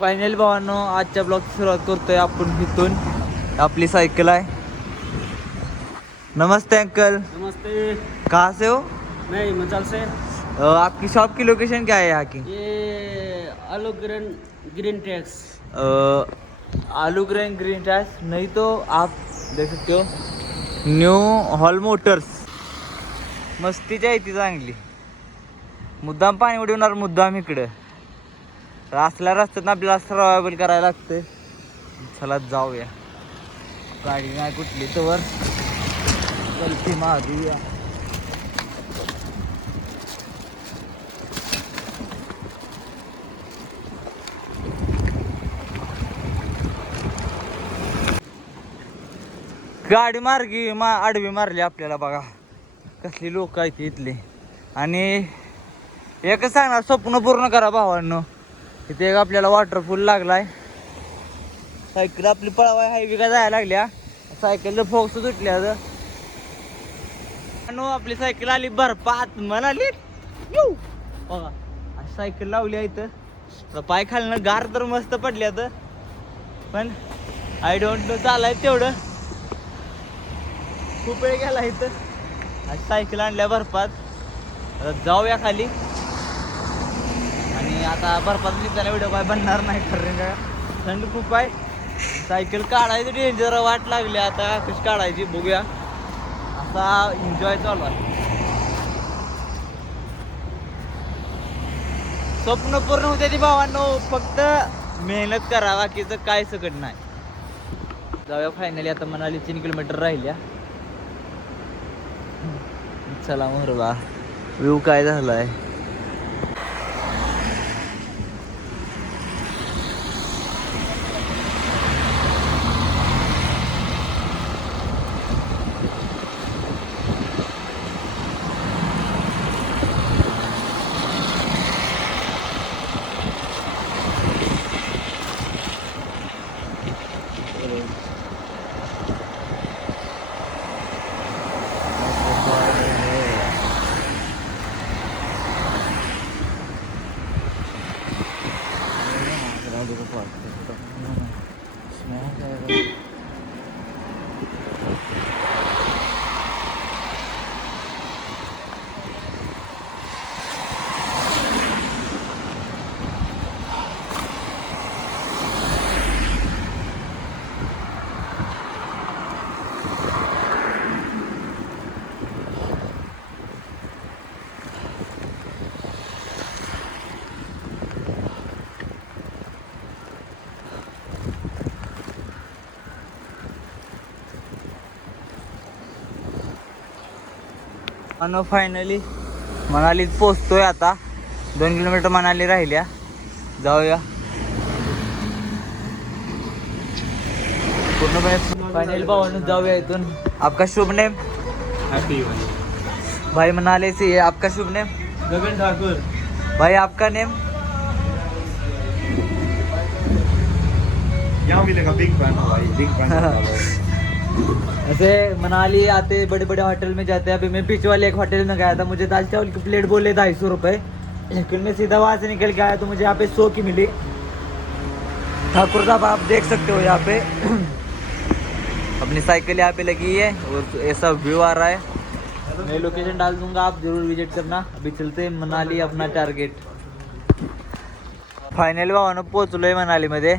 Final भावांनो आजच्या ब्लॉगची सुरुवात करतोय आपण इथून. आपली सायकल आहे. नमस्ते अंकल. नमस्ते. कहाँ से हो? मैं हिमाचल से. अ, आपकी शॉप की लोकेशन क्या है यहाँ की? ये ग्रीन ग्रीन टैक्स. अ, आलू ग्रेन ग्रीन टैक्स. नहीं तो आप देख सकते हो न्यू हॉल मोटर्स मस्तीची आहे ती चांगली. मुद्दाम पाणी उडवणार मुद्दाम इकडं. तर असल्या रस्त्यात आपल्याला सर्वायबल करायला लागतं. चला जाऊया. गाडी नाही कुठली तोवर. गलती मारूया गाडी मार्गी मा आडवी मारली आपल्याला बघा. कसली लोक आहेत इथले. आणि एकच सांगणार स्वप्न पूर्ण करा भावांनो. इथे एक आपल्याला वॉटरफूल लागलाय. सायकल आपली पळवाय हायवे का जायला लागल्या. सायकल फोक्स तुटल्या आता. आणि आपली सायकल आली बरपात म्हणाली येऊ बघा सायकल लावली आहे इथं. पाय खालनं गार तर मस्त पडल्या तर पण आय डोंट नो चालाय तेवढं. खूप वेळ गेला इथं. आज सायकल आणल्या बर्फात. जाऊया खाली. आणि आता बर्फात निघताना व्हिडिओ काय बनणार नाही कारण का? थंड खूप आहे. सायकल काढायची डेंजर वाट लागली आता. कशी काढायची बघूया. असा एन्जॉय चालू आहे. स्वप्न पूर्ण होते ती भावांनो फक्त मेहनत करा बाकीचं काय सकट नाही. जाऊया फायनली आता मनाली तीन किलोमीटर राहिल्या. चला मोरबा व्ह्यू काय झालाय? ですね。आणि फायनली मनालीत पोचतोय आता. दोन किलोमीटर मनाली राहिल्या. जाऊया. पूर्णपणे फायनली पाहून जाऊया इथून. आपका शुभ नेम? भाई मनाली से आपका शुभ नेम? गगन ठाकुर. भाई आपका नेम? यहाँ मिलेगा बिग फैन भाई बिग फैन ऐसे मनाली आते बड़े बड़े होटल में जाते हैं अभी मैं बीच वाले एक होटल में गया था मुझे दाल चावल की प्लेट बोले ढाई सौ रुपये लेकिन मैं सीधा वहाँ से निकल के आया तो मुझे यहाँ पे सौ की मिली। ठाकुर साहब आप देख सकते हो यहाँ पे। अपनी साइकिल यहाँ पे लगी है और ऐसा व्यू आ रहा है। मैं लोकेशन डाल दूंगा आप जरूर विजिट करना। अभी चलते हैं मनाली अपना टारगेट फायनल भावानं आहे मनालीमध्ये.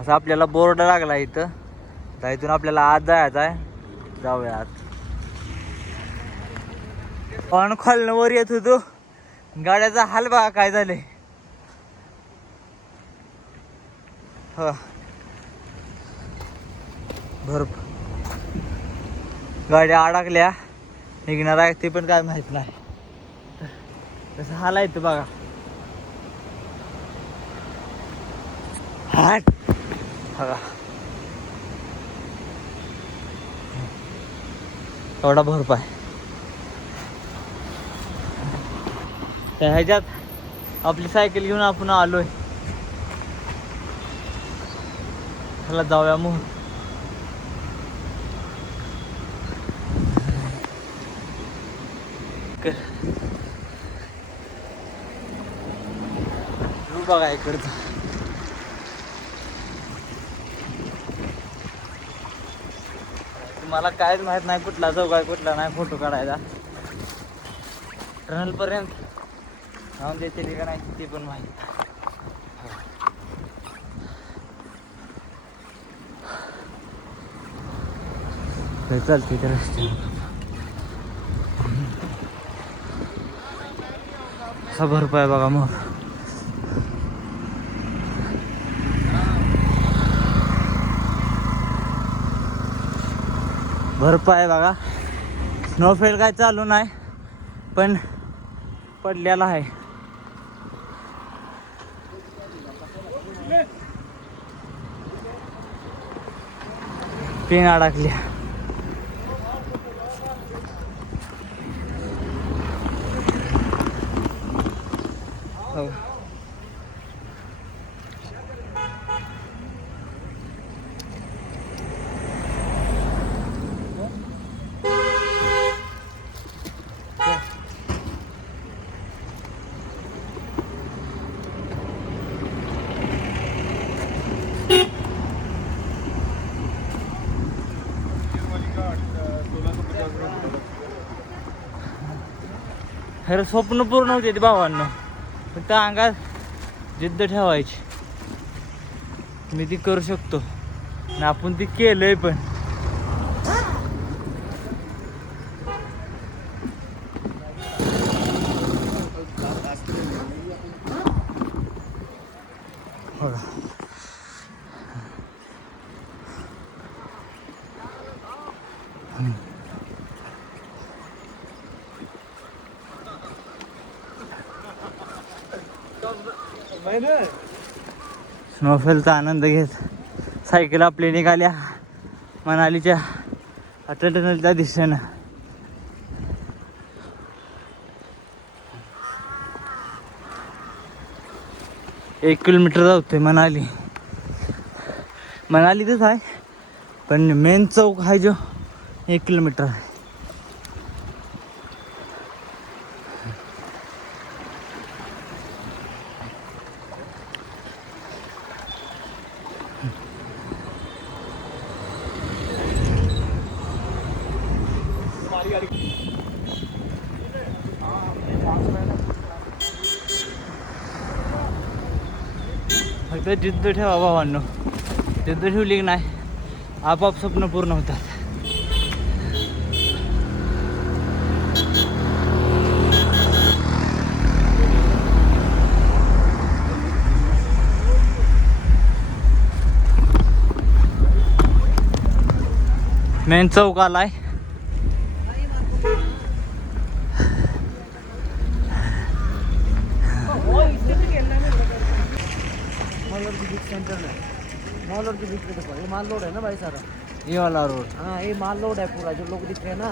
असं आपल्याला बोर्ड लागला इथं. तर इथून आपल्याला आत जायचं आहे. जाऊया आत पण खालनं वर येत होतो. गाड्याचा हाल बघा काय झाले हो. भरप. गाड्या अडकल्या. निघणार आहे ते पण काय माहीत नाही. तसं हाल आहे बघा. हाट. बघा एवढा भरप आहे त्या ह्याच्यात आपली सायकल घेऊन आपण आलोय. ह्याला जाऊया म्हणून. बघा इकडचं. मला कायच माहीत नाही कुठला चौक आहे कुठला नाही फोटो काढायचा. टनल पर्यंत. जाऊन देते का नाही ते पण माहीत. चालते त्या रस्त्यावर असा बघा मग. भरपूर आहे बघा. स्नोफेल काय चालू नाही पण पडलेला आहे. पिन अडकल्या. हो. खरं स्वप्न पूर्ण होते ते भावांनो. फक्त अंगात जिद्द ठेवायची. मी ती करू शकतो. आणि आपण ती केलंय पण. स्नोफेलचा आनंद घेत सायकल आपली निघाल्या मनालीच्या अटल टनलच्या दिशेनं. एक किलोमीटर जातोय मनाली. मनालीतच आहे पण मेन चौक आहे जो एक किलोमीटर आहे. तर जिद्द ठेवा भावांनो. जिद्द ठेवली की नाही आपाप स्वप्न पूर्ण होतात. मेन चौक आलाय. बीच सेंटर में। मॉलर के बीच में देखो ये माल रोड है ना भाई सारा? ये वाला रोड हाँ ये माल रोड है पूरा जो लोग दिख रहे हैं ना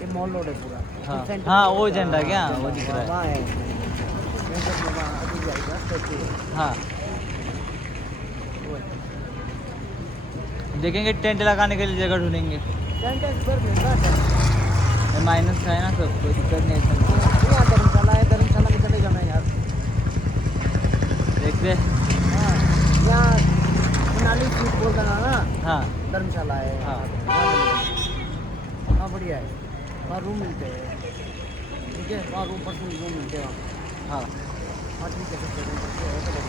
ये मॉल रोड है पूरा। हाँ। हाँ वो झंडा क्या? वो दिख रहा है। वहाँ है। है। हाँ। देखेंगे टेंट लगाने के लिए जगह ढूंढेंगे। है मिल है। माइनस है ना सब कोई दिक्कत नहीं है धर्मशाला है धर्मशाला में चले जाना यार। देखते हाँ। यहाँ मनाली स्वीट बोल देना ना हाँ? धर्मशाला है। हाँ। हाँ बढ़िया है। वहाँ रूम मिलते हैं। ठीक है? वहाँ रूम पर रूम मिलते हैं हाँ। हाँ ठीक है है है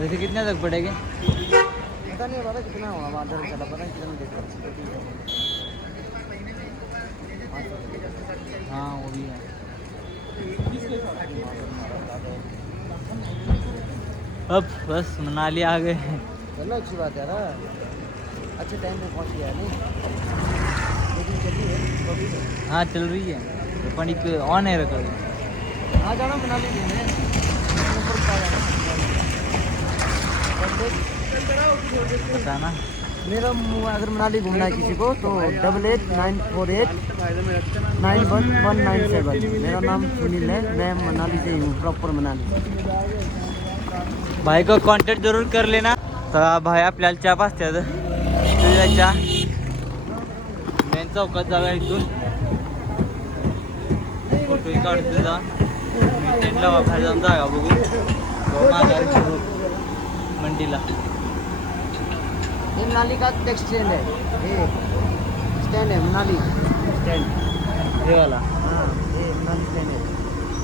वैसे कितने तक पड़ेंगे? पता नहीं पता कितना होगा वहाँ धर्मशाला पता नहीं कितना देखा हाँ। वो भी है। अब बस मनाली आ गए चलो अच्छी बात है ना। अच्छे टाइम में पहुँच गया नहीं। हाँ चल रही है। पानी पे ऑन है रखा। हाँ। जाना मनाली घूमने ऊपर का जाना बस देख, पता ना मेरा अगर मनाली घूमना है किसी को तो double eight nine four eight nine one one nine seven मेरा नाम सुनील है। मैं मनाली से ही हूँ प्रॉपर मनाली। भाई को कांटेक्ट जरूर कर लेना तर भाई आपल्याला चहा पाचत्यात तुझ्या चहा मेन चौकात जाऊया इथून. फोटोही काढतो जा मी टेंटला बाहेर जाऊन जागा बघू. मंडीला. मनाली का स्टैंड है ये स्टैंड है मनाली स्टैंड हे वाला. हाँ ये मनाली स्टैंड है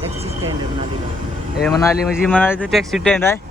टैक्सी स्टैंड है मनाली का? हे म्हणाली म्हणजे म्हणाली टॅक्सी स्टँड आहे.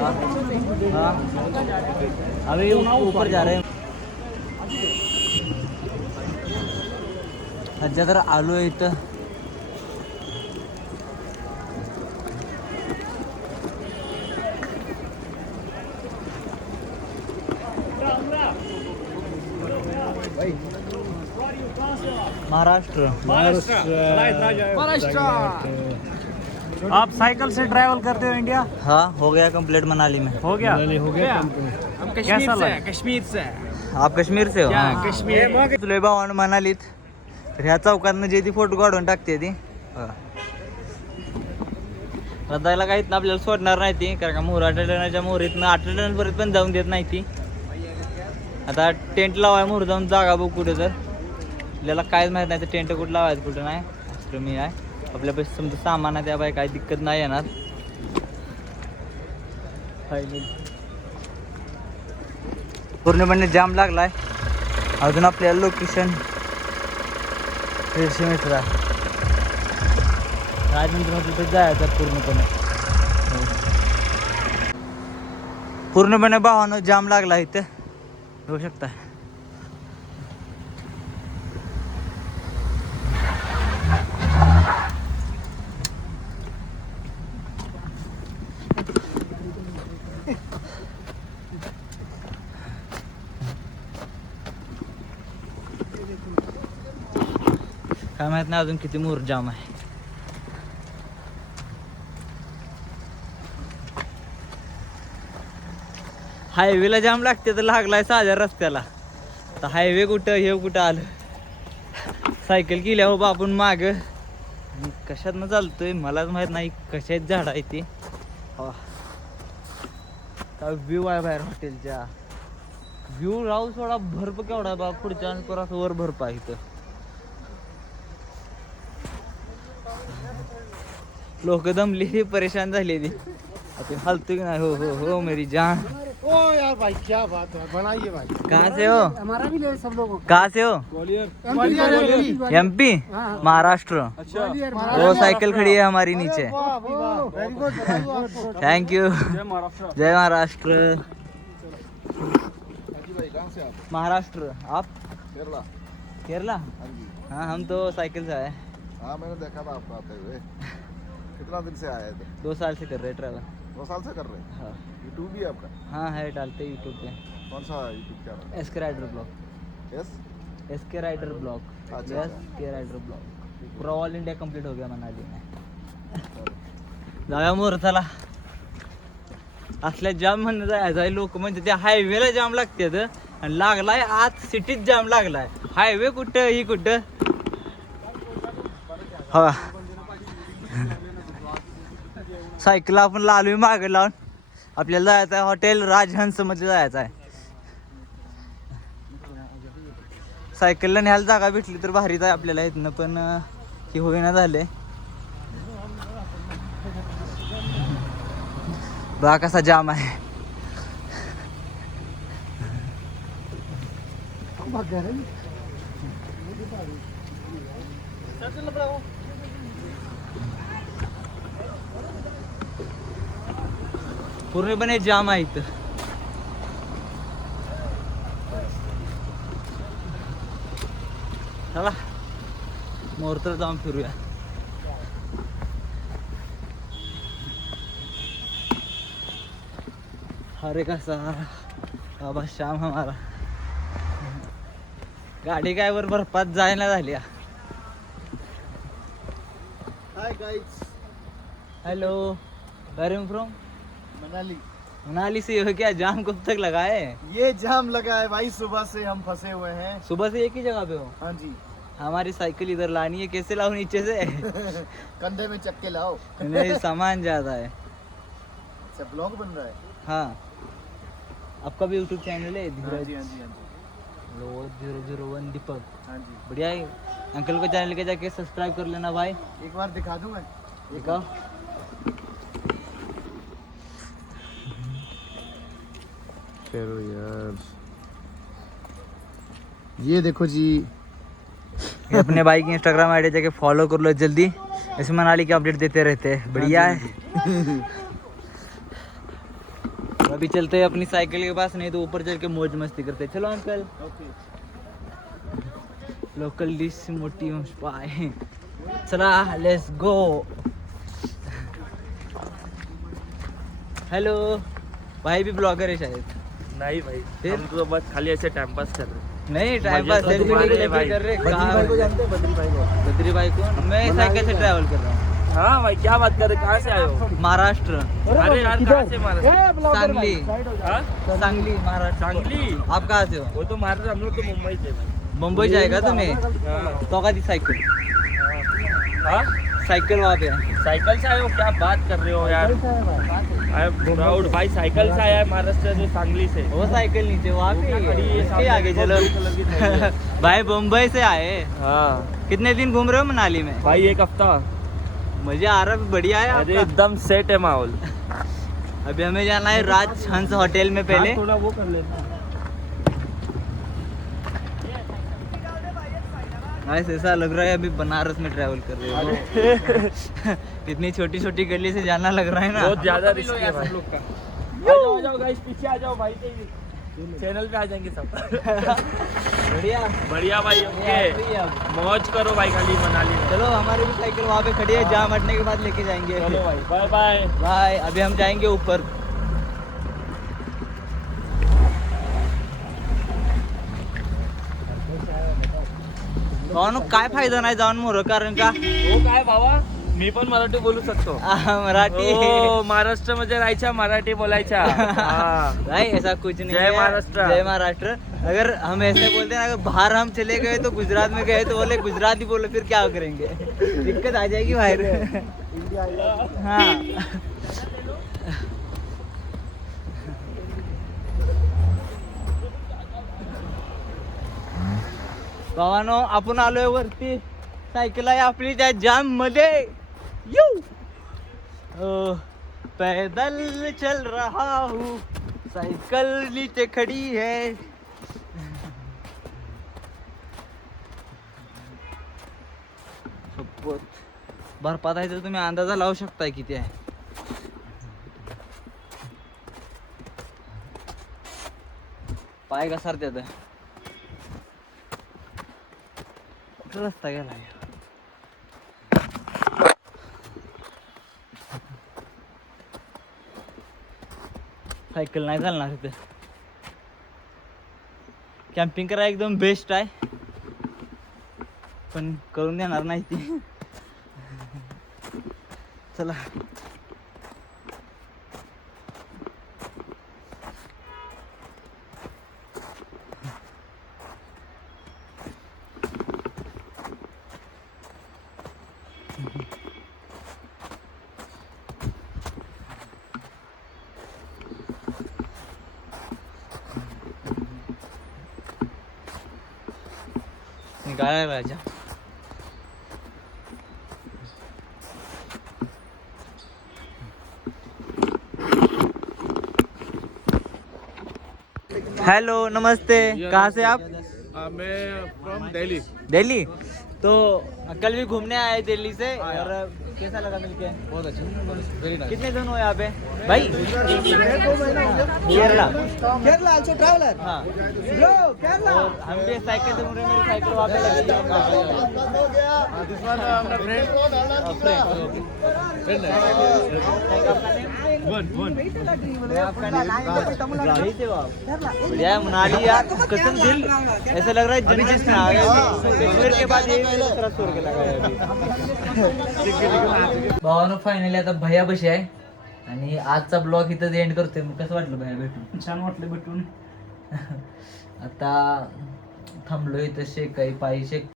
हाँ हाँ अभी ऊपर जा रहे हैं। सध्या तर आलो आहे इथं महाराष्ट्र। आप साइकिल से ट्रैवल करते हो इंडिया हाँ हो गया कंप्लीट मनाली में। हो गया? हो गया हम कश्मीर से कश्मीर से आप काश्मीर से हो? हाँ. कश्मीर। तुला भावान म्हणालीत तर ह्या चौकातनं जे ती फोटो काढून टाकते ती. रदायला काहीच ना आपल्याला सोडणार नाही ती कारण का मोहर अटेंडरच्या मोहरीतनं अटेंडरपर्यंत पण जाऊन देत नाही ती. आता टेंट लावाय मोहर जाऊन जागा बघ कुठं तर. आपल्याला कायच माहीत नाही तर टेंट कुठं लावायचं कुठं नाही. असं मी आहे. आपल्यापाशी समजा सामान आहे त्याबाई काही दिक्कत नाही येणार. पूर्णपणे जाम लागलाय. अजून आपल्याला लोकेशन दीडशे मीटर आहे. राजनंतर तिथे जायचं पूर्णपणे. पूर्णपणे भावानं जाम लागला इथं. बघू शकता माहीत नाही अजून किती मोर जाम आहे. हायवेला जाम लागते तर लागलाय साध्या रस्त्याला. तर हायवे कुठं हे कुठं आलं? सायकल केल्या हो आपण माग. कशातनं चालतोय मलाच माहीत नाही कशात झाड आहे ते. व्ह्यू आहे बाहेर हॉटेलच्या व्ह्यू राहू थोडा भरप केवढा बा पुढच्या आणि वर भरप आहे इथं. लोक दमली परेशान झाली ती. आता हालतो की नाही? हो हो हो मेरी जान. ओ यार भाई क्या बात है बनाइए भाई. कहाँ से हो? हमारा भी ले सब लोगों कहाँ से हो? ग्वालियर. एमपी महाराष्ट्र. वो साइकिल खड़ी है हमारी नीचे. थैंक यू जय महाराष्ट्र. महाराष्ट्र. आप? केरला. केरला? हाँ हाँ हम तो साइकिल से आए हाँ. मैंने देखा था आपको आते हुए. कितना दिन से आए थे? दो साल से कर रहे ट्रैवल। दो साल से कर रहे हैं? हाँ। यूट्यूब भी है आपका? हाँ है डालते यूट्यूब पे। कौन सा YouTube channel S K rider blog yes S K rider blog अच्छा, एस के राइडर ब्लॉग पूरा ऑल इंडिया कंप्लीट हो गया मनाली में। जाऊया मुहूर्ताला असल्या जाम म्हणणं जायचं लोक म्हणजे त्या हायवेला जाम लागतात आणि लागलाय आज सिटीत जाम लागलाय. हायवे कुठं ही कुठं? हा. सायकल आपण लालवी मागे लावून आपल्याला जायचं आहे हॉटेल राजहंसमध्ये जायचं आहे. सायकलला न्यायला जागा भेटली तर भारीच आहे आपल्याला इथनं पण हे होईना झाले बा कसा जाम आहे. पूर्णपणे जाम आहे इथं. चला मुहूर्त जाऊन फिरूया. अरे कसा? बाबा श्याम हमारा. गाडी काय वर बर्फात जायला झाली hi hello where from Manali. Manali से हो क्या जाम कब तक लगा है ये जाम लगा है भाई सुबह से हम फंसे हुए हैं। सुबह से एक ही जगह पे हो? हाँ जी। हमारी साइकिल इधर लानी है कैसे लाओ नीचे से? कंधे में चक्के लाओ। नहीं सामान ज़्यादा है। अच्छा ब्लॉग बन रहा है? हाँ। आपका भी यूट्यूब चैनल है? हाँ धीरज जी हाँ जी हाँ जी। Zero zero one Deepak. हाँ जी। बढ़िया है। अंकल को चैनल के जाके सब्सक्राइब कर लेना भाई। एक बार दिखा दूँ मैं? दिखाओ। चलो यार। ये देखो जी। ये अपने भाई की इंस्टाग्राम आईडी जाके फॉलो कर लो जल्दी। इसमें मनाली के अपडेट देते रहते हैं। बढ़िया है तो अभी चलते हैं अपनी साइकिल के पास नहीं तो ऊपर चल के मौज मस्ती करते चलो अंकल लोकल डिश मोटी पाए। चला लेट्स गो हेलो भाई भी ब्लॉगर है शायद। नहीं भाई हम तो बस खाली ऐसे टाइम पास कर रहे नहीं टाइम पास। कर रहे बद्री भाई। को जानते हैं बद्री भाई को। बद्री भाई को? मैं साइकिल से ट्रैवल कर रहा हूँ? हाँ भाई क्या बात कर रहे कहाँ से आए हो? महाराष्ट्र। अरे यार कहाँ से महाराष्ट्र? सांगली। हाँ? सांगली महाराष्ट्र। सांगली? आप कहाँ से हो? वो तो महाराष्ट्र हम लोग तो मुंबई से मुंबई जाएगा तुम्हें? हाँ। तो का दी साइकिल? हाँ? साइकिल वहाँ पे। साइकिल से आए हो? क्या बात कर रहे हो यार? आई एम प्राउड भाई साइकिल से आया है महाराष्ट्र से सांगली से। वो साइकिल नीचे वहाँ पे ही है। है, आगे चलो। है। भाई मुंबई से आए। हाँ। कितने दिन घूम रहे हो मनाली में? भाई एक हफ़्ता। मज़े आ रहा है बढ़िया है अरे एकदम सेट है माहौल। अभी हमें जाना है राज हंस होटल में पहले। हाँ, थोड़ा वो कर लेना गाइस ऐसा लग रहा है अभी बनारस में ट्रैवल कर रहे हो। इतनी छोटी छोटी गली से जाना लग रहा है ना। बहुत ज़्यादा रिस्क है भाई। लोग का। आ जाओ आ जाओ गाइस पीछे आ जाओ भाई चैनल पे आ जाएँगे सब। बढ़िया। बढ़िया भाई ओके। मौज करो भाई खाली मनाली में। चलो हमारी भी साइकिल वहाँ पे खड़ी है जाम हटने के बाद लेके जाएँगे। चलो भाई बाय बाय बाय अभी हम जाएँगे ऊपर। भावानो काय फायदा नाही जाऊन मोर कारण का? हो काय बाबा मी पण मराठी बोलू शकतो. मराठी. हो महाराष्ट्रमध्ये राहायच्या मराठी बोलायच्या. हा. भाई ऐसा कुछ नहीं जय महाराष्ट्र। जय महाराष्ट्र. अगर हम ऐसे बोलते हैं ना अगर बाहर हम चले गए तो गुजरात में गए तो बोले गुजराती बोलो फिर क्या करेंगे? दिक्कत आ जाएगी बाहर हाँ। भावानो आपण आलोय वरती. सायकल आहे आपली त्या जाममध्ये. येऊ पैदल चल रहा हूँ. साइकिल नीचे खड़ी है. भरपात बर्फात आहे तर तुम्ही अंदाजा लावू शकताय किती आहे. पाय घसरतात कुठं रस्ता गेला सायकल नाही चालणार तिथे कॅम्पिंग करा एकदम बेस्ट आहे. पण करून देणार नाही ती. चला. निघायला राजा हेलो नमस्ते। कहाँ से आप? मैं फ्रॉम दिल्ली। दिल्ली? तो कल भी घूमने आए दिल्ली से और कैसा लगा मिलके? बहुत अच्छा वेरी कितने दिन हो यहाँ पे? भाई। केरला। केरला आल्सो ट्रैवलर हाँ। ब्रो केरला। हम भी साइकिल से मुड़ हैं, मेरी साइकिल वहाँ पे लगी बढ़िया है मनाली यार कसम दिल ऐसा लग रहा है जन्नत में आ गए कश्मीर के बाद ये तरह छोड़ के लगा है अभी। भावानो आता भैया बशी आहे आणि आजचा ब्लॉग इथं एंड करतोय. मग कसं वाटलं बाहेर भेटून? छान वाटलं भेटून. आता थांबलो इथं शेक काही पायी शेक